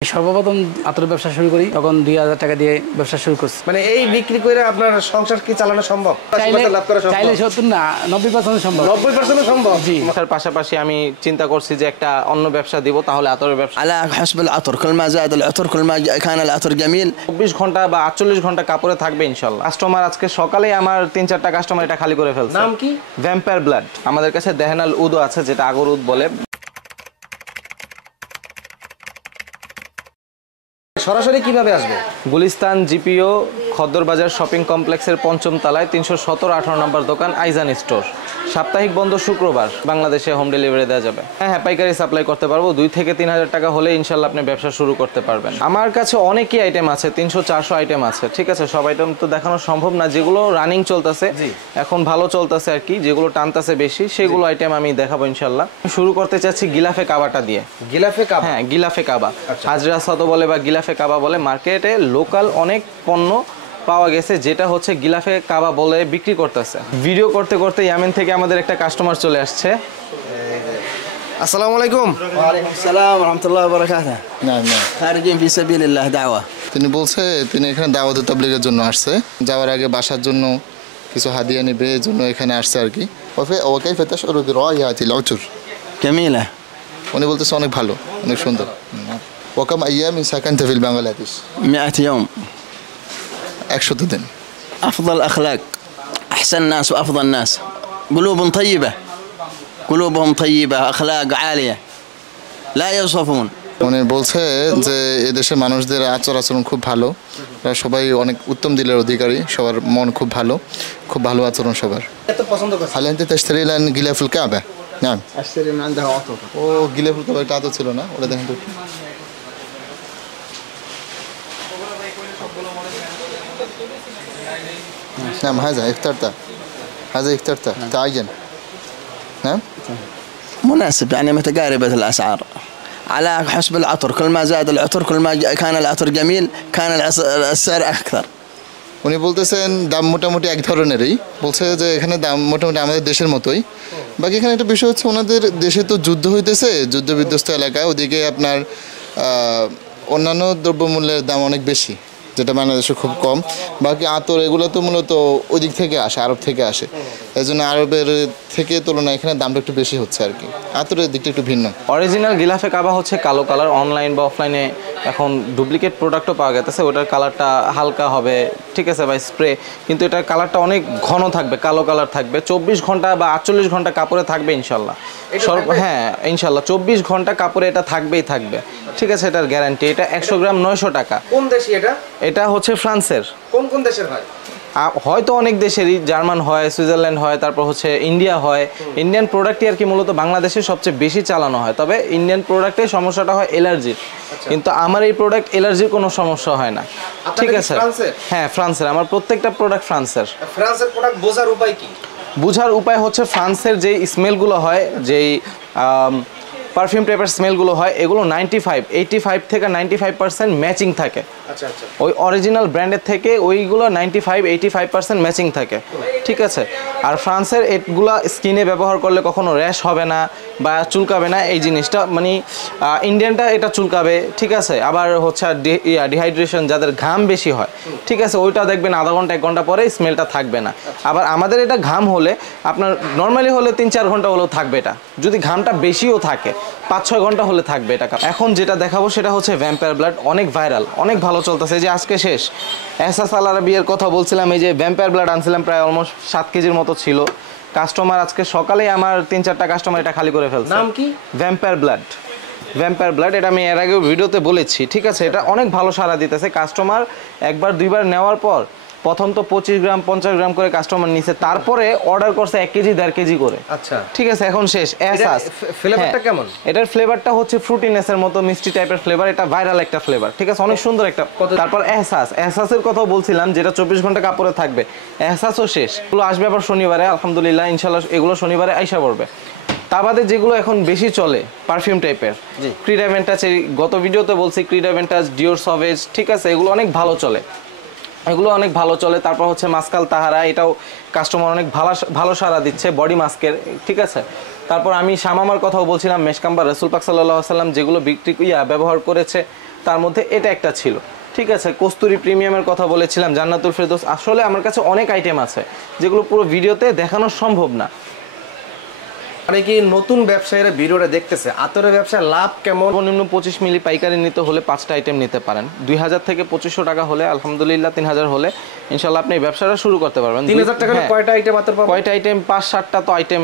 সর্বপ্রথম আতরের ব্যবসা শুরু করি, তখন 2000 টাকা দিয়ে ব্যবসা শুরু করছি। মানে এই বিক্রি করে আপনার সংসার কি চালানো সম্ভব? চাইলে 70 না 90% সম্ভব। 90% সম্ভব। জি। তার পাশাপাশি আমি চিন্তা করছি যে একটা অন্য ব্যবসা দিব, তাহলে আতরের ব্যবসা। على حسب العطر، كل ما زاد العطر كل ما كان العطر جميل। 24 ঘন্টা বা 48 ঘন্টা কাপড়ে থাকবে ইনশাল্লাহ। কাস্টমার আজকে সকালেই আমার 3-4টা কাস্টমার এটা খালি করে ফেলছে। নাম কি? Vampire blood. আমাদের কাছে দেহনাল উদও আছে, যেটা আগর উদ বলে। সরাসরি কিভাবে আসবে? গুলিস্তান জিপিও খদ্দরবাজার শপিং কমপ্লেক্সের 5ম তলায় 317-18 নম্বর দোকান আইজান স্টোর। সাপ্তাহিক বন্ধ শুক্রবার। বাংলাদেশে হোম ডেলিভারি দেওয়া যাবে। হ্যাঁ, পাইকারি সাপ্লাই করতে পারবো। 2 থেকে 3000 টাকা হলে ইনশাল্লাহ আপনি ব্যবসা শুরু করতে পারবেন। আমার কাছে অনেকই আইটেম আছে, 300-400 আইটেম আছে। ঠিক আছে, সব আইটেম তো দেখানো সম্ভব না। যেগুলো রানিং চলতেছে, এখন ভালো চলতেছে আর কি, যেগুলো টানতেছে বেশি, সেগুলো আইটেম আমি দেখাবো ইনশাল্লাহ। শুরু করতে চাচ্ছি গিলাফে কাবাটা দিয়ে। গিলাফে কাবা? হ্যাঁ, গিলাফে কাবা। হাজরা সাতো বলে বা গিলাফে কাবা বলে। মার্কেটে লোকাল অনেক পণ্য পাওয়া গেছে যেটা হচ্ছে গিলাফে কাবা বলে বিক্রি করতেছে। ভিডিও করতে করতে ইয়ামেন থেকে আমাদের একটা কাস্টমার চলে আসছে। আসসালামু আলাইকুম। وعليكم السلام ورحمة الله وبركاته। না না, خارجين في سبيل الله دعوة। তিনি বলছে তিনি এখানে দাওয়াত তাবলীগের জন্য আসছে, যাওয়ার আগে বাসার জন্য কিছু হাদিয়া নেবে, এই জন্য এখানে আসছে আর কি। ওয়াকাইফা তাশউরু বিরায়াতিল উতুর। جميلة। উনি বলতেছে অনেক ভালো, অনেক সুন্দর। ওয়াকাম আইয়ামিন সাকানতা ফিল বাংলাদেশ। 100 يوم। 100 দিন। أفضل أخلاق، أحسن ناس وأفضل ناس، قلوبهم طيبة، قلوبهم طيبة، أخلاق عالية، لا يوصفون। উনি বলছে যে এদেশের মানুষদের আচরণ খুব ভালো, ওরা সবাই অনেক উত্তম দিলের অধিকারী, সবার মন খুব ভালো, খুব ভালো আচরণ সবার। এত পছন্দ করছে। هل أنت تشتري لنا غلاف الكعبة؟ نعم. أشتري من عندها عطر। ও غلاف الكعبة এটা তো ছিল না, ওটা দেখেন তো। نعم هذا اخترته، هذا اخترته تعين. نعم. مناسب، يعني متقاربة الأسعار على حسب العطر، كل ما زاد العطر كل ما كان العطر جميل كان السعر أكثر। উনি বলতেছেন দাম মোটামুটি এক ধরনেরই, বলছে যে এখানে দাম মোটামুটি আমাদের দেশের মতোই। বাকি এখানে একটা বিষয় হচ্ছে ওনাদের দেশে তো যুদ্ধ হইতেছে, যুদ্ধ বিধ্বস্ত এলাকায়, ওদিকে আপনার অন্যান্য দ্রব্যমূল্যের দাম অনেক বেশি, যেটা বাংলাদেশে খুব কম। বাকি আতর এগুলো তো মূলত ওই দিক থেকে আসে, আরব থেকে আসে, এই জন্য আরবের থেকে তুলনায় এখানে দামটা একটু বেশি হচ্ছে আর কি। আতরের দিকটা একটু ভিন্ন। অরিজিনাল গিলাফে কাবা হচ্ছে কালো কালার। অনলাইন বা অফলাইনে এখন ডুপ্লিকেট প্রোডাক্টও পাওয়া গেছে, ওটার কালারটা হালকা হবে, ঠিক আছে, বা স্প্রে, কিন্তু এটার কালারটা অনেক ঘন থাকবে, কালো কালার থাকবে। 24 ঘন্টা বা 48 ঘন্টা কাপড়ে থাকবে ইনশাল্লাহ। হ্যাঁ ইনশাল্লাহ 24 ঘন্টা কাপড়ে এটা থাকবেই থাকবে, ঠিক আছে, এটার গ্যারান্টি। এটা 100 গ্রাম 900 টাকা। কোন দেশি এটা? এটা হচ্ছে ফ্রান্সের। কোন কোন দেশের হয়? হয়তো অনেক দেশেরই, জার্মান হয়, সুইজারল্যান্ড হয়, তারপর হচ্ছে ইন্ডিয়া হয়। ইন্ডিয়ান প্রোডাক্টই আর কি মূলত বাংলাদেশে সবচেয়ে বেশি চালানো হয়। তবে ইন্ডিয়ান প্রোডাক্টে সমস্যাটা হয় অ্যালার্জির, কিন্তু আমার এই প্রোডাক্ট অ্যালার্জির কোনো সমস্যা হয় না, ঠিক আছে। হ্যাঁ ফ্রান্সের, আমার প্রত্যেকটা প্রোডাক্ট ফ্রান্সের। ফ্রান্সের প্রোডাক্ট বোঝার উপায় কি? বোঝার উপায় হচ্ছে ফ্রান্সের যেই স্মেলগুলো হয়, যেই পারফিউম টাইপের স্মেলগুলো হয়, এগুলো 85 থেকে 95% ম্যাচিং থাকে। আচ্ছা আচ্ছা। ওই অরিজিনাল ব্র্যান্ডের থেকে ওইগুলো 95-85% ম্যাচিং থাকে, ঠিক আছে। আর ফ্রান্সের এগুলো স্কিনে ব্যবহার করলে কখনো র্যাশ হবে না বা চুলকাবে না, এই জিনিসটা মানে ইন্ডিয়ানটা এটা চুলকাবে, ঠিক আছে। আবার হচ্ছে ডিহাইড্রেশন, যাদের ঘাম বেশি হয়, ঠিক আছে, ওইটা দেখবেন আধা ঘন্টা 1 ঘন্টা পরে স্মেলটা থাকবে না। আবার আমাদের এটা ঘাম হলে আপনার নর্মালি হলে 3-4 ঘন্টা হলেও থাকবে, এটা যদি ঘামটা বেশিও থাকে 5-6 ঘন্টা হলে থাকবে এটা। এখন যেটা দেখাবো সেটা হচ্ছে ভ্যাম্পায়ার ব্লাড, অনেক ভাইরাল, অনেক ভালো চলতেছে। যে আজকে শেষ এহসাস আল আরাবিয়ার কথা বলছিলাম, এই যে ভ্যাম্পায়ার ব্লাড আনছিলাম, প্রায় অলমোস্ট 7 কেজির মতো ছিল। কাস্টমার আজকে সকালেই আমার 3-4টা কাস্টমার এটা খালি করে ফেলছে। নাম কি? Vampire blood. ভ্যাম্পায়ার ব্লাড এটা আমি এর আগেও ভিডিওতে বলেছি, ঠিক আছে। এটা অনেক ভালো সাড়া দিতেছে। কাস্টমার একবার 2বার নেওয়ার পর প্রথম তো 25 গ্রাম 50 গ্রাম করে কাস্টমার নিছে, তারপরে অর্ডার করছে 1 কেজি 1.5 কেজি করে। আচ্ছা ঠিক আছে, এখন শেষ। এহসাস ফ্লেভারটা কেমন? এটার ফ্লেভারটা হচ্ছে ফ্রুটিনেসের মতো মিষ্টি টাইপের ফ্লেভার, এটা ভাইরাল একটা ফ্লেভার, ঠিক আছে, অনেক সুন্দর একটা। তারপর এহসাসের কথাও বলছিলাম, যেটা 24 ঘন্টা কাপড়ে থাকবে। এহসাসও শেষ, এগুলো আসবে আবার শনিবারে, আলহামদুলিল্লাহ ইনশাল্লাহ এগুলো শনিবারে আইসা পড়বে। তা বাদে যেগুলো এখন বেশি চলে পারফিউম টাইপের, ক্রিড অ্যাভেন্টাস, গত ভিডিওতে বলছি, ক্রিড অ্যাভেন্টাস, ডিওর সভেজ, ঠিক আছে, এগুলো অনেক ভালো চলে, এগুলো অনেক ভালো চলে। তারপর হচ্ছে মাস্কাল তাহারা, এটাও কাস্টমার অনেক ভালো সাড়া দিচ্ছে, বডি মাস্কের, ঠিক আছে। তারপর আমি শামামার কথাও বলছিলাম, মেশকাম্বা, রসুল পাক সাল্লাল্লাহু আলাইহি ওয়াসাল্লাম যেগুলো ব্যবহার করেছে তার মধ্যে এটা একটা ছিল। ঠিক আছে, কস্তুরি প্রিমিয়ামের কথা বলেছিলাম, জান্নাতুল ফেরদৌস। আসলে আমার কাছে অনেক আইটেম আছে যেগুলো পুরো ভিডিওতে দেখানো সম্ভব না। মানে কি নতুন ব্যবসায়ীরা ভিডিওটা দেখতেছে, আতরের ব্যবসায় লাভ কেমন? সর্বনিম্ন 25 মিলি পাইকারি নিতে হলে 5টা আইটেম নিতে পারেন। 2000 থেকে 2500 টাকা হলে আলহামদুলিল্লাহ, 3000 হলে ইনশাআল্লাহ আপনি ব্যবসাটা শুরু করতে পারবেন। 3000 টাকা কয়টা আইটেম আতর পাবো? কয়টা আইটেম? 5-7টা তো আইটেম,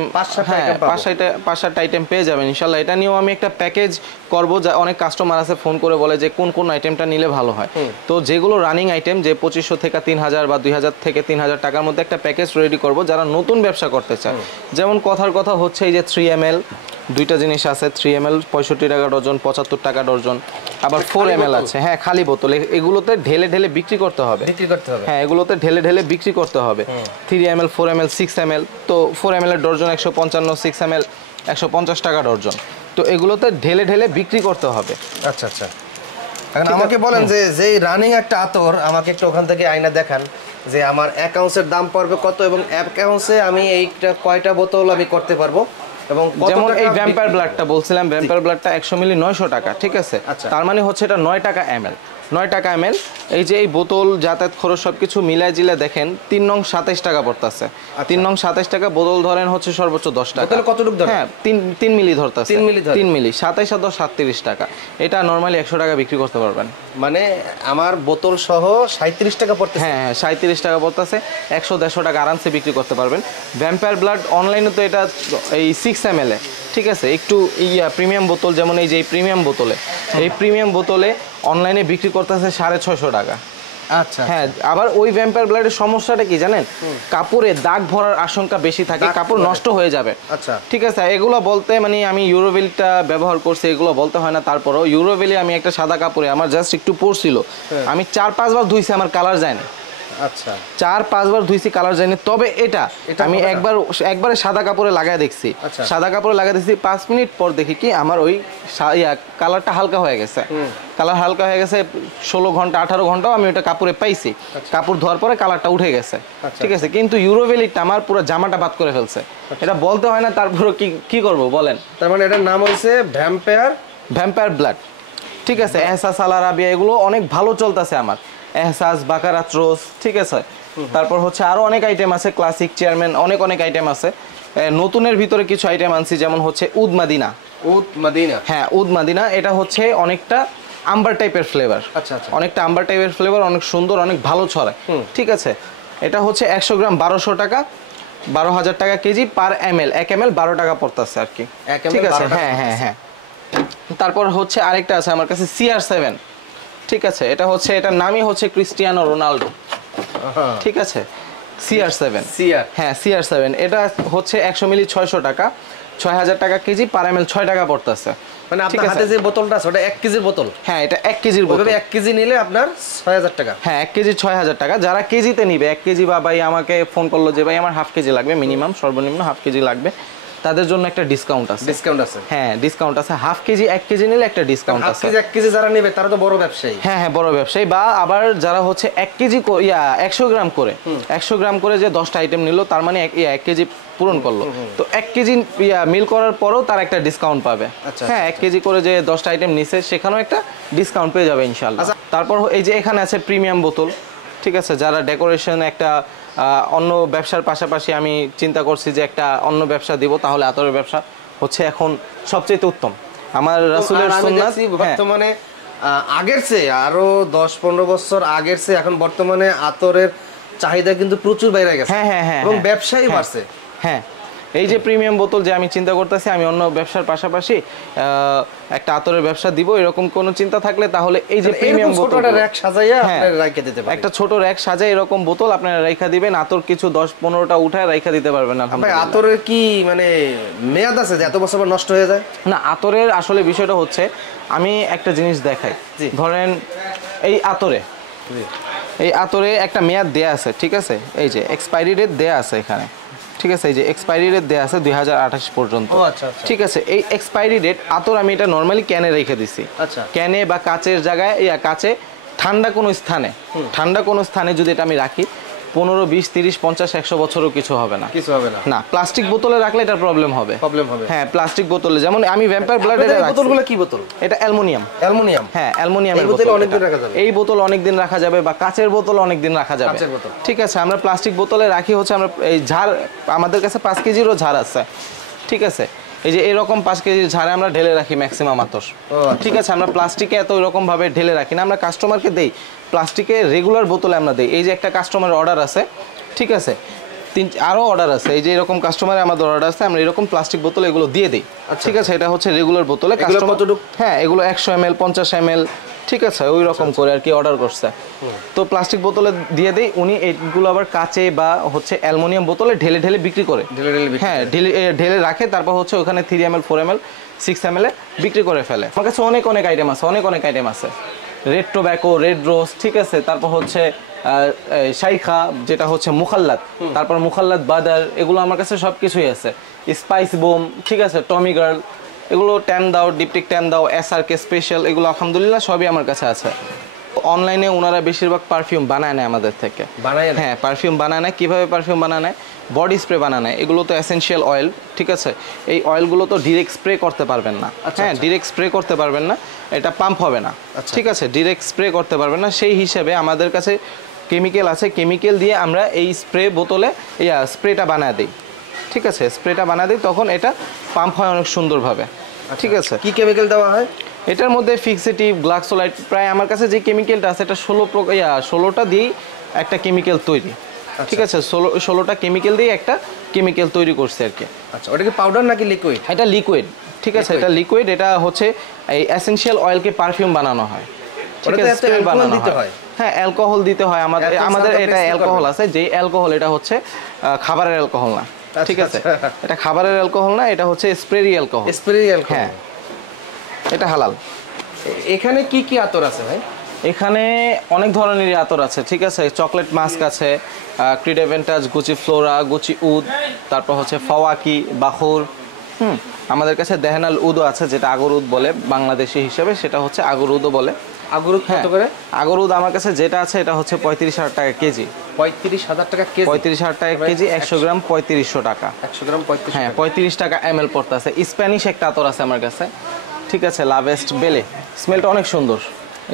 5-7টা আইটেম পেয়ে যাবেন ইনশাআল্লাহ। এটা নিয়েও আমি একটা প্যাকেজ করব। যা অনেক কাস্টমার আছে ফোন করে বলে যে কোন কোন আইটেমটা নিলে ভালো হয়। তো যেগুলো রানিং আইটেম, যে 2500 থেকে 3000 বা 2000 থেকে 3000 টাকার মধ্যে একটা প্যাকেজ রেডি করব যারা নতুন ব্যবসা করতে চায়। যেমন কথার কথা হচ্ছে এই যে 3ml, দুইটা জিনিস আছে। 3ml 65 টাকা ডজন, 75 টাকা ডজন। আবার 4ml আছে, হ্যাঁ খালি বোতল। এগুলোতে ঢেলে ঢেলে বিক্রি করতে হবে। হ্যাঁ, এগুলোতে ঢেলে ঢেলে বিক্রি করতে হবে। 3ml, 4ml, 6ml। তো 4ml এর ডজন 155, 6ml 150 টাকা ডজন। তো এগুলোতে ঢেলে ঢেলে বিক্রি করতে হবে। আচ্ছা আচ্ছা, এখন আমাকে বলেন যে যেই রানিং একটা আতর আমাকে একটু ওখান থেকে আয়না দেখান যে আমার 1 আউন্সের দাম পড়বে কত, এবং 1 আউন্সে আমি এইটা কয়টা বোতল আমি করতে পারবো, এবং যেমন এই ভ্যাম্পায়ার ব্লাডটা বলছিলাম, ভ্যাম্পায়ার ব্লাডটা 100 মিলি 900 টাকা। ঠিক আছে, তার মানে হচ্ছে এটা 9 টাকা ml, 9 টাকা ml। এই যে এই বোতল, যাতায়াত খরচ সবকিছু মিলাই জিলে দেখেন 3 নং 27 টাকা পড়তেছে। 3 নং 27 টাকা বোতল ধরেন হচ্ছে সর্বোচ্চ 10 টাকা। তাহলে কতটুকু ধরেন? হ্যাঁ, 3 মিলি ধরতেছে। 3 মিলি 27 আর 10 37 টাকা। এটা নরমালি 100 টাকা বিক্রি করতে পারবেন। মানে আমার বোতল সহ 37 টাকা পড়তেছে। হ্যাঁ, 37 টাকা পড়তেছে। 100-150 টাকা আরামসে বিক্রি করতে পারবেন। ভ্যাম্পায়ার ব্লাড অনলাইনে তো এটা এই 6ml এ, ঠিক আছে, একটু প্রিমিয়াম বোতল, যেমন এই যে এই প্রিমিয়াম বোতলে, এই প্রিমিয়াম বোতলে অনলাইনে বিক্রি করতেছে 650 টাকা। আচ্ছা, হ্যাঁ, আবার ওই ভ্যাম্পায়ার ব্লাডের সমস্যাটা কি জানেন? কাপড়ে দাগ ভরার আশঙ্কা বেশি থাকে, কাপড় নষ্ট হয়ে যাবে। আচ্ছা, ঠিক আছে, এগুলো বলতে মানে আমি ইউরোভেলটা ব্যবহার করছি, এগুলো বলতে হয় না। তারপরও ইউরোভেলে আমি একটা সাদা কাপড়ে আমার জাস্ট একটু পরছিল, আমি 4-5 বার ধুইছি, আমার কালার যায় না। আচ্ছা, 4-5 বার ধুইছি, কালার যায়নি। তবে এটা আমি একবারে সাদা কাপড়ে লাগায় দেখছি। সাদা কাপড়ে লাগায় দেখছি, 5 মিনিট পর দেখি কি আমার ওই কালারটা হালকা হয়ে গেছে। কালার হালকা হয়ে গেছে। 16 ঘন্টা 18 ঘন্টাও আমি ওটা কাপড়ে পাইছি। কাপড় ধোয়ার পরে কালারটা উঠে গেছে। ঠিক আছে, কিন্তু ইউরোভেলিটা আমার পুরো জামাটা বাদ করে ফেলছে। এটা বলতে হয় না, তারপরে কি করব বলেন? তার মানে এটার নাম হইছে ভ্যাম্পায়ার ব্লাড। ঠিক আছে, এহসাস, আল আরাবিয়া এগুলো অনেক ভালো চলতেছে আমার। এহসাস, বাকারাত রোজ, ঠিক আছে। তারপর হচ্ছে আরো অনেক আইটেম আছে, ক্লাসিক, চেয়ারম্যান, অনেক আইটেম আছে। নতুনের ভিতরে কিছু আইটেম আনছি, যেমন হচ্ছে উদ মাদিনা। হ্যাঁ, উদ মাদিনা। এটা হচ্ছে অনেকটা আম্বার টাইপের ফ্লেভার। আচ্ছা, অনেকটা আম্বার টাইপের ফ্লেভার, অনেক সুন্দর, অনেক ভালো ছড়ায়। ঠিক আছে, এটা হচ্ছে 100 গ্রাম 1200 টাকা, 12,000 টাকা কেজি পার ml। 1 ml 12 টাকা পড়তেছে আর কি। ঠিক আছে, হ্যাঁ। তারপর হচ্ছে আরেকটা আছে আমার কাছে, CR7। ঠিক আছে, এটার নামই হচ্ছে ক্রিস্টিয়ানো রোনাল্ডো। ঠিক আছে, CR7। হ্যাঁ, CR7। এটা হচ্ছে 100 মিলি 600 টাকা, 6000 টাকা কেজি, পার ml 6 টাকা পড়তেছে। মানে আপনার হাতে যে বোতলটা আছে ওটা 1 কেজির বোতল? হ্যাঁ, এটা 1 কেজির বোতল। 1 কেজি নিলে আপনার 6000 টাকা। হ্যাঁ, 1 কেজি 6000 টাকা। যারা কেজিতে নিবে, 1 কেজি বা ভাই আমাকে ফোন করলো যে ভাই আমার হাফ কেজি লাগবে, মিনিমাম সর্বনিম্ন হাফ কেজি লাগবে, তাদের জন্য একটা ডিসকাউন্ট আছে। হ্যাঁ, ডিসকাউন্ট আছে। হাফ কেজি 1 কেজি নিলে একটা ডিসকাউন্ট আছে। 1 কেজি যারা নেবে তারা তো বড় ব্যবসায়ী। হ্যাঁ, বড় ব্যবসায়ী। বা আবার যারা হচ্ছে 1 কেজি 100 গ্রাম করে যে 10টা আইটেম নিল, তার মানে 1 কেজি পূরণ করলো। তো 1 কেজি মিল করার পরেও তার একটা ডিসকাউন্ট পাবে। হ্যাঁ, 1 কেজি করে যে 10টা আইটেম নিছে সেখানেও একটা ডিসকাউন্ট পেয়ে যাবে ইনশাআল্লাহ। তারপর এই যে এখানে আছে প্রিমিয়াম বোতল। ঠিক আছে, যারা ডেকোরেশন একটা অন্য ব্যবসার পাশাপাশি আমি চিন্তা করছি যে একটা অন্য ব্যবসা দিব, তাহলে আতরের ব্যবসা হচ্ছে এখন সবচেয়ে উত্তম। আমার রাসূলের সুন্নাত বর্তমানে আগের চেয়ে আরো 10-15 বছর আগের চেয়ে এখন বর্তমানে আতরের চাহিদা কিন্তু প্রচুর বাইরে গেছে। হ্যাঁ, এবং ব্যবসায়ী বাড়ছে। হ্যাঁ, এই যে প্রিমিয়াম বোতল যে আমি চিন্তা করতেছি, আমি অন্য ব্যবসার পাশাপাশি একটা আতরের ব্যবসা দিব, এরকম কোন চিন্তা থাকলে তাহলে এই যে প্রিমিয়াম বোতল র‍্যাক সাজাইয়া আপনারা রাইখা দিতে পারেন। একটা ছোট র‍্যাক সাজাই এরকম বোতল আপনারা রাইখা দিবেন, আতর কিছু 10-15টা উঠায় রাইখা দিতে পারবেন। ভাই, আতরের কি মানে মেয়াদ আছে যে এত বছর পর নষ্ট হয়ে যায়? না, আতরের আসলে বিষয়টা হচ্ছে, আমি একটা জিনিস দেখাই। ধরেন এই আতরে একটা মেয়াদ দেয়া আছে। ঠিক আছে, এই যে এক্সপায়ারি ডেট দেয়া আছে এখানে। ঠিক আছে, এই যে এক্সপায়ারি ডেট দেয়া আছে 2028 পর্যন্ত। ঠিক আছে, এই এক্সপায়ারি ডেট আতর আমি এটা নরমালি ক্যানে রেখে দিছি। ক্যানে বা কাচের জায়গায়, কাচে ঠান্ডা কোনো স্থানে যদি এটা আমি রাখি, 15, 20, 30, 50, 100 বছরও কিছু হবে না। কিছু হবে না। না, প্লাস্টিক বোতলে রাখলে এটার প্রবলেম হবে। প্রবলেম হবে। হ্যাঁ, প্লাস্টিক বোতলে, যেমন আমি ভ্যাম্পায়ার ব্লাড আপনাদের এটা এই বোতলগুলো কি বোতল? এটা অ্যালুমিনিয়াম। অ্যালুমিনিয়াম। হ্যাঁ, অ্যালুমিনিয়ামের এই বোতলে বোতল। অনেক দিন এটা। রাখা যাবে। এই বোতল অনেক দিন রাখা যাবে, বা কাচের বোতল অনেক দিন রাখা যাবে। কাচের বোতল। ঠিক আছে, আমরা প্লাস্টিক বোতলে রাখি হচ্ছে আমরা এই ঝাড়, আমাদের কাছে 5 কেজিরও ঝাড় আছে। ঠিক আছে, এই যে এরকম 5 কেজির ঝাড়ে আমরা ঢেলে রাখি ম্যাক্সিমাম আতর। ঠিক আছে, আমরা প্লাস্টিকে এত এরকম ভাবে ঢেলে রাখি না, আমরা কাস্টমারকে দেই প্লাস্টিকে রেগুলার বোতলে আমরা দেই। এই যে একটা কাস্টমারের অর্ডার আছে, ঠিক আছে, আরও অর্ডার আছে, এই যে এরকম কাস্টমারের আমাদের অর্ডার আছে, আমরা এরকম প্লাস্টিক বোতলে এগুলো দিয়ে দিই। ঠিক আছে, এটা হচ্ছে রেগুলার বোতলে। কাস্টমার হ্যাঁ, এগুলো 100 ml, 50 ml, ঠিক আছে, ওই রকম করে আর কি অর্ডার করছে। তো প্লাস্টিক বোতলে দিয়ে দেই, উনি এইগুলো আবার কাচে বা হচ্ছে অ্যালুমিনিয়াম বোতলে ঢেলে ঢেলে বিক্রি করে। হ্যাঁ, ঢেলে রাখে, তারপর হচ্ছে ওখানে 3 ml, 4 ml, 6 ml বিক্রি করে ফেলে। আমার কাছে অনেক আইটেম আছে, অনেক আইটেম আছে। রেড টোব্যাকো, রেড রোজ, ঠিক আছে, তারপর হচ্ছে শাইখা, যেটা হচ্ছে মুখাল্লাত, তারপর মুখাল্লাত বাদার, এগুলো আমার কাছে সব কিছুই আছে। স্পাইস বোম, ঠিক আছে, টমি গার্ল, এগুলো ট্যান দাও, ডিপটিক ট্যান দাও, SRK স্পেশাল, এগুলো আলহামদুলিল্লাহ সবই আমার কাছে আছে। অনলাইনে ওনারা বেশিরভাগ পারফিউম বানায় নেয় আমাদের থেকে। হ্যাঁ, পারফিউম বানায় নেয়। কীভাবে পারফিউম বানায় নেয়? বডি স্প্রে বানায় নেয়। এগুলো তো এসেনশিয়াল অয়েল, ঠিক আছে, এই অয়েলগুলো তো ডিরেক্ট স্প্রে করতে পারবেন না। হ্যাঁ, ডিরেক্ট স্প্রে করতে পারবেন না, এটা পাম্প হবে না। ঠিক আছে, ডিরেক্ট স্প্রে করতে পারবেন না। সেই হিসেবে আমাদের কাছে কেমিক্যাল আছে, কেমিক্যাল দিয়ে আমরা এই স্প্রে বোতলে স্প্রেটা বানায় দিই। ঠিক আছে, স্প্রেটা বানায় দিই, তখন এটা পাম্প হয় অনেক সুন্দরভাবে। ঠিক আছে, কি কেমিক্যাল দেওয়া হয় এটার মধ্যে? ফিক্সিটিভ, গ্লাক্সোলাইট, প্রায় আমার কাছে যে কেমিক্যালটা আছে এটা 16টা দিয়েই একটা কেমিক্যাল তৈরি। ঠিক আছে, 16টা কেমিক্যাল দিয়ে একটা কেমিক্যাল তৈরি করছে আর কি। আচ্ছা, ওটা কি পাউডার নাকি লিকুইড? এটা লিকুইড। ঠিক আছে, এটা লিকুইড। এটা হচ্ছে এই এসেনশিয়াল অয়েলকে পারফিউম বানানো হয়। ঠিক আছে, স্প্রে বানানো হয়। হ্যাঁ, অ্যালকোহল দিতে হয়। আমাদের এটা অ্যালকোহল আছে, যেই অ্যালকোহল, এটা হচ্ছে খাবারের অ্যালকোহল না। ঠিক আছে, এটা খাবারের অ্যালকোহল না, এটা হচ্ছে স্প্রেরি অ্যালকোহল। স্প্রেরি অ্যালকোহল। হ্যাঁ, এটা হালাল। এখানে কি কি আতর আছে ভাই? এখানে অনেক ধরনেরই আতর আছে। ঠিক আছে, চকলেট মাস্ক আছে, ক্রিড অ্যাভেন্টাজ, গুচি ফ্লোরা, গুচি উদ, তারপর হচ্ছে ফাওয়াকি, বাখুর। আমাদের কাছে দেহানাল উদও আছে, যেটা আগর উদ বলে বাংলাদেশি হিসেবে, সেটা হচ্ছে আগর উদও বলে। আগর উদ কত করে? আগর উদ আমার কাছে যেটা আছে এটা হচ্ছে 35,000 টাকা কেজি। 35,000 টাকা কেজি? 35,000 টাকা কেজি। 100 গ্রাম 3500 টাকা। 100 গ্রাম 3500? হ্যাঁ, 35 টাকা ml পড়তে আছে। স্প্যানিশ একটা আতর আছে আমার কাছে, ঠিক আছে, লাভেস্ট বেলে, স্মেলটা অনেক সুন্দর।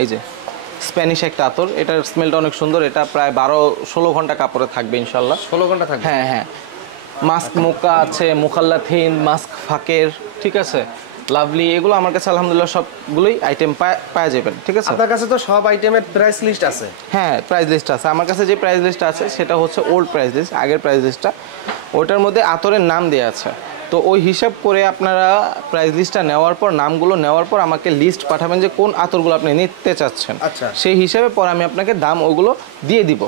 এই যে স্প্যানিশ একটা আতর, এটার স্মেলটা অনেক সুন্দর। এটা প্রায় 12-16 ঘন্টা কাপড়ে থাকবে ইনশাল্লাহ। 16 ঘন্টা থাকবে? হ্যাঁ হ্যাঁ। মাস্ক মোকা আছে, মুখাল্লাত হিন্দ, মাস্ক ফাকের, ঠিক আছে, লাভলি, এগুলো আমার কাছে আলহামদুলিল্লাহ সবগুলোই আইটেম পাওয়া যাবেন। ঠিক আছে, আপনার কাছে তো সব আইটেমের প্রাইস লিস্ট আছে? হ্যাঁ, প্রাইস লিস্ট আছে। আমার কাছে যে প্রাইস লিস্ট আছে সেটা হচ্ছে ওল্ড প্রাইস লিস্ট, আগের প্রাইস লিস্টটা। ওটার মধ্যে আতরের নাম দেওয়া আছে। তো ওই হিসাব করে আপনারা প্রাইস লিস্টটা নেওয়ার পর, নামগুলো নেওয়ার পর আমাকে লিস্ট পাঠাবেন যে কোন আতরগুলো আপনি নিতে চাচ্ছেন। আচ্ছা, সেই হিসাবে পরে আমি আপনাকে দাম ওগুলো দিয়ে দিব।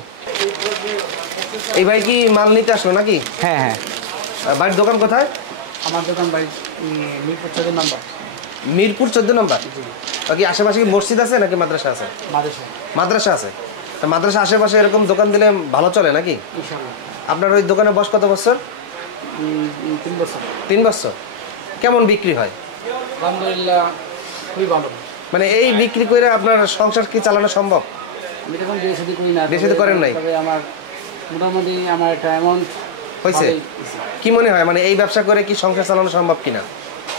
এই ভাই কি মাল নিতে আসলো নাকি? হ্যাঁ হ্যাঁ। বাড়ির দোকান কোথায়? আমার দোকান বাড়ি মিরপুর 14 নম্বর। মিরপুর 14 নম্বর। কি আশেপাশে কি মসজিদ আছে নাকি মাদ্রাসা আছে? মাদ্রাসা। মাদ্রাসা আছে। তা মাদ্রাসা আশেপাশে এরকম দোকান দিলে ভালো চলে নাকি? ইনশাআল্লাহ। আপনার ওই দোকানে বয়স কত বছর? 3 বছর। 3 বছর। কেমন বিক্রি হয়? আলহামদুলিল্লাহ খুবই ভালো। মানে এই বিক্রি করে আপনার সংসার কি চালানো সম্ভব? আমি তখন বিয়ে শাদী করি না। বিয়ে শাদী করেন নাই? তবে আমার মোটামুটি আমার একটা অ্যামাউন্ট হয়েছে। কি মনে হয় মানে এই ব্যবসা করে কি সংসার চালানো সম্ভব কিনা?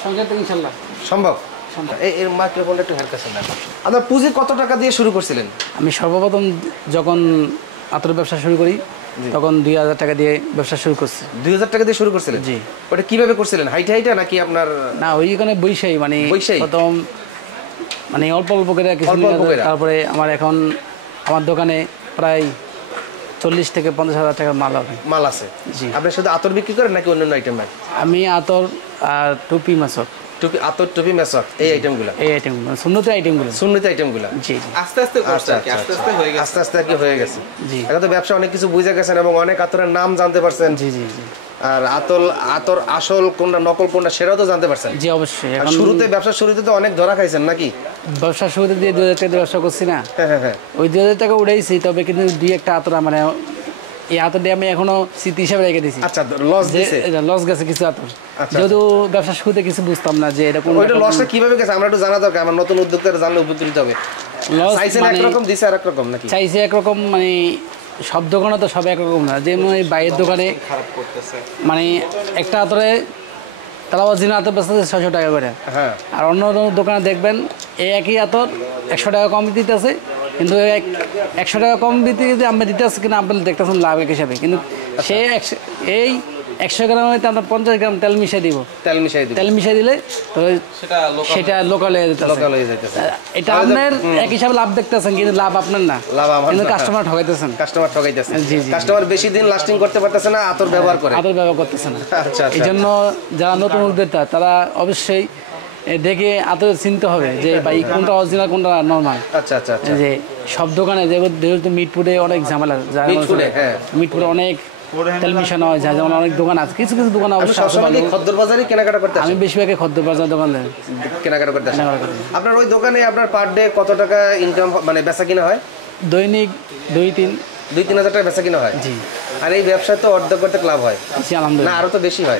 সংসার তো ইনশাআল্লাহ সম্ভব। এই মাইক্রোফোনটা একটু হেল্প করছেন না। আপনার পুঁজি কত টাকা দিয়ে শুরু করছিলেন? আমি সর্বপ্রথম যখন আতরের ব্যবসা শুরু করি তখন 2000 টাকা দিয়ে ব্যবসা শুরু করছি। 2000 টাকা দিয়ে শুরু করছিলেন? জি। ওটা কিভাবে করছিলেন? হাইটা নাকি আপনার? না, ওইখানে বৈশাই, মানে প্রথম মানে অল্প অল্প করে কিছু, তারপরে এখন আমার দোকানে প্রায় 40 থেকে 50,000 টাকার মাল আছে। জি। আপনি শুধু আতর বিক্রি করেন নাকি অন্যান্য আইটেম? আমি আতর আর টুপি মাছক, আতর টুপি মেসক, এই আইটেমগুলো, সুন্নতি আইটেমগুলো। জি, আস্তে আস্তে করছে, আস্তে আস্তে হয়ে গেছে, আস্তে আস্তে কি হয়ে গেছে। জি। এখন তো ব্যবসা অনেক কিছু বুঝে গেছেন এবং অনেক আতরের নাম জানতে পারছেন। জি জি জি। আর আতর আসল কোনটা নকল কোনটা সেটাও তো জানতে পারছেন। জি অবশ্যই। এখন ব্যবসার শুরুতে তো অনেক ধরা খাইছেন নাকি? ব্যবসার শুরুতে দিয়ে 2000 টাকা ব্যবসা করছি না। হ্যাঁ। ওই 2000 টাকা উঠাইছি, তবে কিন্তু 2-1টা আতর মানে এই আতর দিয়ে আমি এখনো স্মৃতি হিসাবে রেখে দিছি। আচ্ছা, লস গেছে কিছু আতর। যেহেতু ব্যবসার শুরুতে কিছু বুঝতাম না যে এরকম। ওইটা লসটা কিভাবে গেছে আমরা একটু জানা দরকার। আমার নতুন উদ্যোক্তারা জানলে উপকৃত হবে। চাইছেন একরকম, দিছে আরেক রকম নাকি? চাইছে একরকম, মানে সব দোকানে তো সব একরকম না, যেমন এই বাইরের দোকানে খারাপ করতেছে। মানে একটা আতরে তারা অরিজিনাল আতর বেচতেছে 600 টাকা করে, হ্যাঁ আর অন্য দোকানে দেখবেন এই একই আতর 100 টাকা কম দিতেছে, কিন্তু 100 টাকা কম দিতে যদি আপনি দিতেছে কিনা আপনি দেখতেছেন লাভ হিসাবে, কিন্তু সে এই 100 গ্রাম হইতে আমরা 50 গ্রাম তেল মিশিয়ে দিব, তেল মিশাই দিই, তেল মিশিয়ে দিলে তো সেটা লোকাল হয়ে যেতেছে। লোকাল হয়ে যাইতেছে। এটা আপনার এক হিসাবে লাভ দেখতেছেন, কিন্তু লাভ আপনার না, লাভ আমার কিন্তু না। কাস্টমার ঠকাইতেছেন, কাস্টমার ঠকাইতেছে। জি, জি। কাস্টমার বেশি দিন লাস্টিং করতে পারতেছে না আতর ব্যবহার করে। আতর ব্যবহার করতেছে না। আচ্ছা এই জন্য যারা নতুন উদ্যোক্তা তারা অবশ্যই দেখে আতর চিনতে হবে যে ভাই কোনটা অরিজিনাল কোনটা নর্মাল। আচ্ছা আচ্ছা আচ্ছা। যে সব দোকানে যেহেতু মিটফুডে অনেক ঝামেলা, মিটফুডে, হ্যাঁ। মিটফুডে অনেক তেল মিশানো হয়, যেমন অনেক দোকান আছে, কিছু কিছু দোকান আপনি অবশ্যই আছে সবসময় ভালো। কি খদ্দর বাজারে কেনাকাটা করতে আমি আসেন? বেশিরভাগই খদ্দ বাজার দোকানে কেনাকাটা করতে আসেন। কেনাকাটা করি। আপনার ওই দোকানে আপনার পার ডে কত টাকা ইনকাম মানে বেচা কিনা হয়? দৈনিক 2-3। 2-3 হাজার টাকা বেচা কিনা হয়। জি আর এই ব্যবসায় তো অর্ধেক লাভ হয় জি, না, আলহামদুলিল্লাহ। আরো তো বেশি হয়?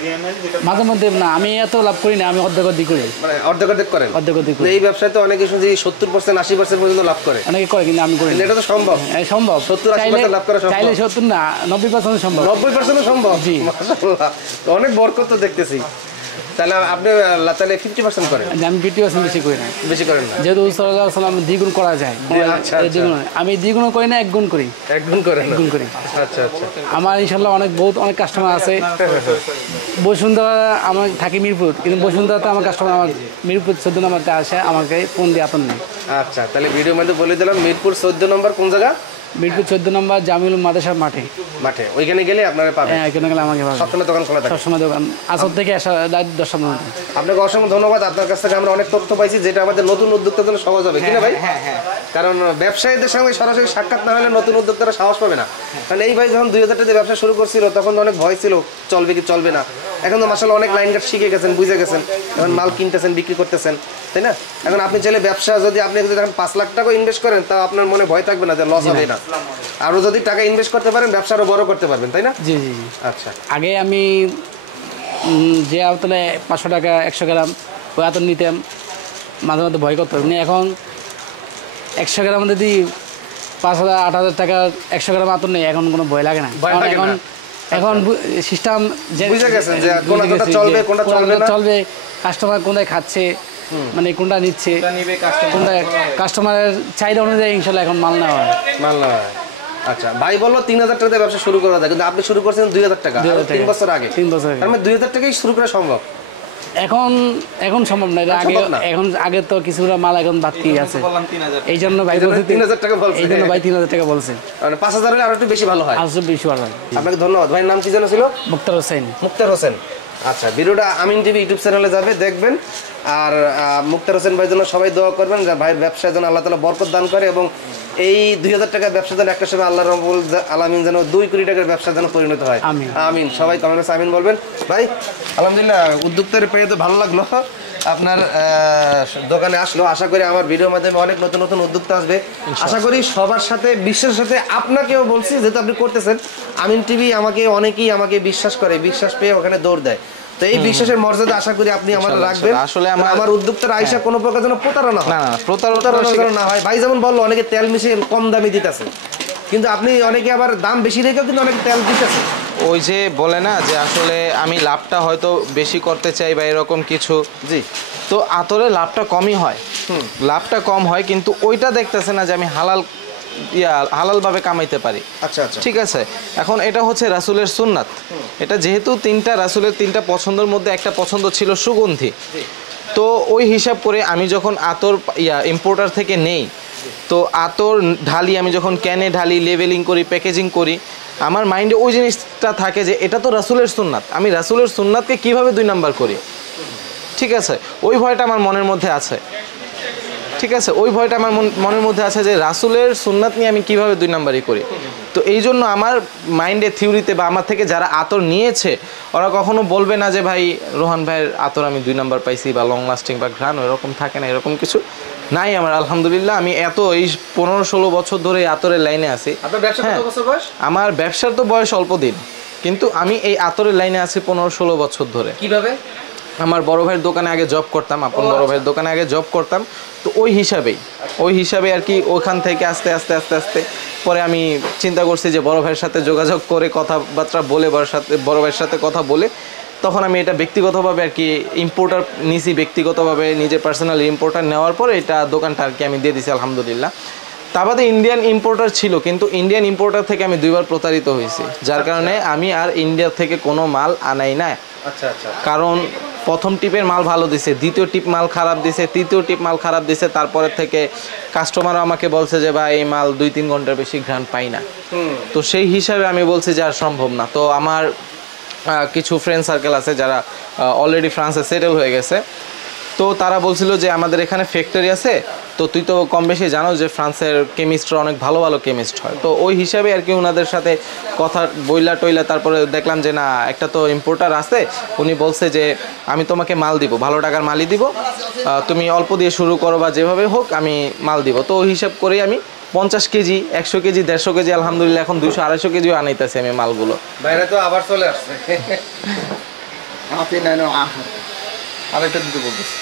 মাঝে মধ্যে না, আমি এত লাভ করি না, আমি অর্ধেক করি, মানে অর্ধেক করেন? অর্ধেক করি। এই ব্যবসায় তো অনেকে শুনছি 70% 80% পর্যন্ত লাভ করে। অনেকে করে, কিন্তু আমি করি কিন্তু না। এটা তো সম্ভব। সম্ভব, 70-80% লাভ করা সম্ভব। চাইলে 70 না 90% সম্ভব। 90% সম্ভব? জি। মাশাআল্লাহ, তো অনেক বরকত তো দেখতেছি। তাহলে আপনি তাহলে 50% করেন? আমি 50% বেশি করি না, বেশি করেন না? যেহেতু সাল্লাম দ্বিগুণ করা যায়। আচ্ছা, আচ্ছা। দ্বিগুণ আমি দ্বিগুণ করি না, 1 গুণ করি। একগুণ করেন? গুণ করি। আচ্ছা আচ্ছা। আমার ইনশাল্লাহ অনেক কাস্টমার আছে। বসুন্ধরা আমার থাকি মিরপুর, কিন্তু বসুন্ধরাতে আমার কাস্টমার আমার মিরপুর 14 নম্বরতে আসে, আমাকে ফোন দিয়ে আতর নেই। আচ্ছা, তাহলে ভিডিওর মধ্যে বলে দিলাম মিরপুর 14 নম্বর কোন জায়গা? মিরপুর 14 নম্বর জামিউল মাদ্রাসার মাঠে। মাঠে, ওইখানে গেলে আপনারা পাবেন। হ্যাঁ, এখানে গেলে আমাকে পাবেন। সবসময় দোকান খোলা থাকে? সবসময় দোকান আসর থেকে আসা রাত 10টা পর্যন্ত। আপনাকে অসংখ্য ধন্যবাদ। আপনার কাছ থেকে আমরা অনেক তথ্য পাইছি, যেটা আমাদের নতুন উদ্যোক্তার জন্য সহজ হবে, কিনা ভাই? কারণ ব্যবসায়ীদের সঙ্গে সরাসরি সাক্ষাৎ না হলে নতুন উদ্যোক্তারা সাহস পাবে না। কারণ এই ভাই যখন 2000 টাকা দিয়ে ব্যবসা শুরু করছিল তখন তো অনেক ভয় ছিল, চলবে কি চলবে না। এখন তো মাশাআল্লাহ অনেক লাইন গার্ড শিখে গেছেন, বুঝে গেছেন, এখন মাল কিনতেছেন, বিক্রি করতেছেন, তাই না? এখন আপনি চাইলে ব্যবসা যদি আপনি এখন 5 লাখ টাকা ইনভেস্ট করেন, তা আপনার মনে ভয় থাকবে না যে লস হবে না। আরো যদি টাকা ইনভেস্ট করতে পারেন, ব্যবসা আরো বড় করতে পারবেন, তাই না? জি জি জি। আচ্ছা। আগে আমি যে আতলে 500 টাকা 100 গ্রাম ওই আতর নিতাম, মাঝে মধ্যে ভয় করতে হবে। এখন 100 গ্রাম যদি 5,000 8,000 টাকা 100 গ্রাম আতর নেই, এখন কোনো ভয় লাগে না। ভয় লাগে না। এখন সিস্টেম বুঝে গেছেন যে কোনটা চলবে, কোনটা চলবে না। চলবে, কাস্টমার কোনটায় খাচ্ছে, মানে কোনটা নিচ্ছে, কোনটা কাস্টমারের চাহিদা অনুযায়ী ইনশাল্লাহ এখন মাল নেওয়া হয়। মাল না হয়। আচ্ছা, ভাই বললো 3,000 টাকা দিয়ে ব্যবসা শুরু করা যায়, কিন্তু আপনি শুরু করছেন 2,000 টাকা, 3 বছর আগে। 3 বছর আগে। তার মানে 2,000 টাকাই শুরু করা সম্ভব? এখন সম্ভব না, এটা আগে সম্ভব না। এখন আগে তো কিছুটা মাল এখন বাড়তি আছে, এই জন্য ভাই বলছে 3,000 টাকা বলছে। এই জন্য ভাই 3,000 টাকা বলছে। মানে 5,000 হলে আরো একটু বেশি ভালো হয়। আসলে বেশি ভালো হয়। আপনাকে ধন্যবাদ। ভাইয়ের নাম কি যেন ছিল? মুক্তার হোসেন। মুক্তার হোসেন। আচ্ছা, ভিডিওটা আমিন টিভি ইউটিউব চ্যানেলে যাবে, দেখবেন। আর মুক্তার হোসেন ভাইয়ের জন্য সবাই দোয়া করবেন যে ভাইয়ের ব্যবসায় যেন আল্লাহ তাআলা বরকত দান করে, এবং এই 2,000 টাকার ব্যবসা যেন একটা সময় আল্লাহ রাব্বুল আলামিন যেন 2 কোটি টাকার ব্যবসা যেন পরিণত হয়। আমিন। আমিন। সবাই কমেন্টে আমিন বলবেন। ভাই আলহামদুলিল্লাহ উদ্যোক্তার পেয়ে তো ভালো লাগলো, আপনার দোকানে আসলো। আশা করি আমার ভিডিওর মাধ্যমে অনেক নতুন নতুন উদ্যোক্তা আসবে। আশা করি সবার সাথে, বিশ্বাসের সাথে আপনাকেও বলছি, যেহেতু আপনি করতেছেন, আমিন টিভি অনেকেই আমাকে বিশ্বাস করে, বিশ্বাস পেয়ে ওখানে দৌড় দেয়। তো এই বিশ্বাসের মর্যাদা আশা করি আপনি আমার রাখবেন। আসলে আমার উদ্যোক্তার আইসা কোনো প্রকার যেন প্রতারণা হয়, প্রতারণা যেন না হয়। ভাই যেমন বললো অনেকে তেল মিশিয়ে কম দামে দিতেছে, কিন্তু আপনি অনেকে আবার দাম বেশি রেখেও কিন্তু অনেকে তেল দিতেছে। ওই যে বলে না যে আসলে আমি লাভটা হয়তো বেশি করতে চাই বা এরকম কিছু। জি। তো আতরে লাভটা কমই হয়, লাভটা কম হয়, কিন্তু ওইটা দেখতেছে না যে আমি হালালভাবে কামাইতে পারি। আচ্ছা আচ্ছা, ঠিক আছে। এখন এটা হচ্ছে রাসূলের সুন্নাত। এটা যেহেতু রাসূলের 3টা পছন্দের মধ্যে একটা পছন্দ ছিল সুগন্ধি, তো ওই হিসাব করে আমি যখন আতর ইম্পোর্টার থেকে নেই, তো আতর ঢালি, আমি যখন ক্যানে ঢালি, লেভেলিং করি, প্যাকেজিং করি, আমার মাইন্ডে ওই জিনিসটা থাকে যে এটা তো রাসূলের সুন্নাত, আমি রাসূলের সুন্নাতকে কিভাবে 2 নাম্বার করি। ঠিক আছে, ওই ভয়টা আমার মনের মধ্যে আছে। ঠিক আছে, ওই ভয়টা আমার মনের মধ্যে আছে যে রাসূলের সুন্নাত নিয়ে আমি কিভাবে 2 নাম্বারই করি। তো এই জন্য আমার মাইন্ডে, থিওরিতে বা আমার থেকে যারা আতর নিয়েছে ওরা কখনো বলবে না যে ভাই রোহান ভাইয়ের আতর আমি 2 নাম্বার পাইছি বা লং লাস্টিং বা ঘ্রাণ এরকম থাকে না, এরকম কিছু নাই আমার। আলহামদুলিল্লাহ আমি এই 15-16 বছর ধরে এই আতরের লাইনে আছি। আপনার ব্যবসা কত বছর বয়স? আমার ব্যবসার তো বয়স অল্প দিন, কিন্তু আমি এই আতরের লাইনে আছি 15-16 বছর ধরে। কিভাবে? আমার বড় ভাইয়ের দোকানে আগে জব করতাম, আপন বড় ভাইয়ের দোকানে আগে জব করতাম। তো ওই হিসাবে আর কি ওখান থেকে আস্তে আস্তে পরে আমি চিন্তা করছি যে বড় ভাইয়ের সাথে যোগাযোগ করে কথাবার্তা বলে বড় ভাইয়ের সাথে কথা বলে তখন আমি এটা ব্যক্তিগতভাবে আর কি ইম্পোর্টার নিছি, ব্যক্তিগতভাবে নিজের পার্সোনাল ইম্পোর্টার নেওয়ার পর এটা দোকানটা আর কি আমি দিয়ে দিছি আলহামদুলিল্লাহ। তা বাদে ইন্ডিয়ান ইম্পোর্টার ছিল, কিন্তু ইন্ডিয়ান ইম্পোর্টার থেকে আমি 2বার প্রতারিত হয়েছি, যার কারণে আমি আর ইন্ডিয়া থেকে কোনো মাল আনাই না। আচ্ছা আচ্ছা। কারণ প্রথম টিপের মাল ভালো দিছে, দ্বিতীয় টিপ মাল খারাপ দিছে, তৃতীয় টিপ মাল খারাপ দিছে, তারপরে থেকে কাস্টমার আমাকে বলছে যে ভাই এই মাল 2-3 ঘন্টার বেশি ঘ্রাণ পাই না। তো সেই হিসাবে আমি বলছি যে আর সম্ভব না। তো আমার কিছু ফ্রেন্ড সার্কেল আছে যারা অলরেডি ফ্রান্সে সেটেল হয়ে গেছে, তো তারা বলছিল যে আমাদের এখানে ফ্যাক্টরি আছে, তো তুই তো কম বেশি জানো যে ফ্রান্সের কেমিস্টরা অনেক ভালো ভালো কেমিস্ট হয়। তো ওই হিসাবে আর কি ওনাদের সাথে কথা বইলা টইলা তারপরে দেখলাম যে না, একটা তো ইম্পোর্টার আছে, উনি বলছে যে আমি তোমাকে মাল দিব, ভালো টাকার মালই দিব, তুমি অল্প দিয়ে শুরু করো বা যেভাবে হোক আমি মাল দিব। তো ওই হিসাব করেই আমি 50 কেজি, 100 কেজি, 150 কেজি, আলহামদুলিল্লাহ এখন 200-250 কেজিও আনাইতেছি আমি মালগুলো। বাইরে তো আবার চলে আসছে। أعطينا نوع آخر. আরেকটা দিতে বলতেছি।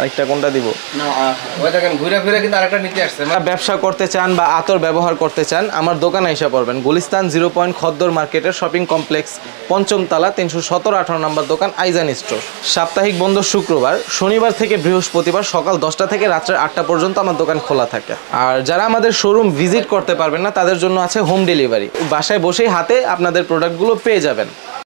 আরেকটা কোনটা দিব? نوع آخر. ওই দেখেন ঘুরে ফিরে কিন্তু আরেকটা নিতে আসছে। যারা ব্যবসা করতে চান বা আতর ব্যবহার করতে চান, আমার দোকানে এসে পড়বেন। গুলিস্তান 0 পয়েন্ট খদ্দর মার্কেটের শপিং কমপ্লেক্স 5ম তলা 317-18 নম্বর দোকান আইজান স্টোর। সাপ্তাহিক বন্ধ শুক্রবার, শনিবার থেকে বৃহস্পতিবার সকাল 10টা থেকে রাত্রে 8টা পর্যন্ত আমার দোকান খোলা থাকে। আর যারা আমাদের শোরুম ভিজিট করতে পারবেন না তাদের জন্য আছে হোম ডেলিভারি, বাসায় বসেই হাতে আপনাদের প্রোডাক্টগুলো পেয়ে যাবেন।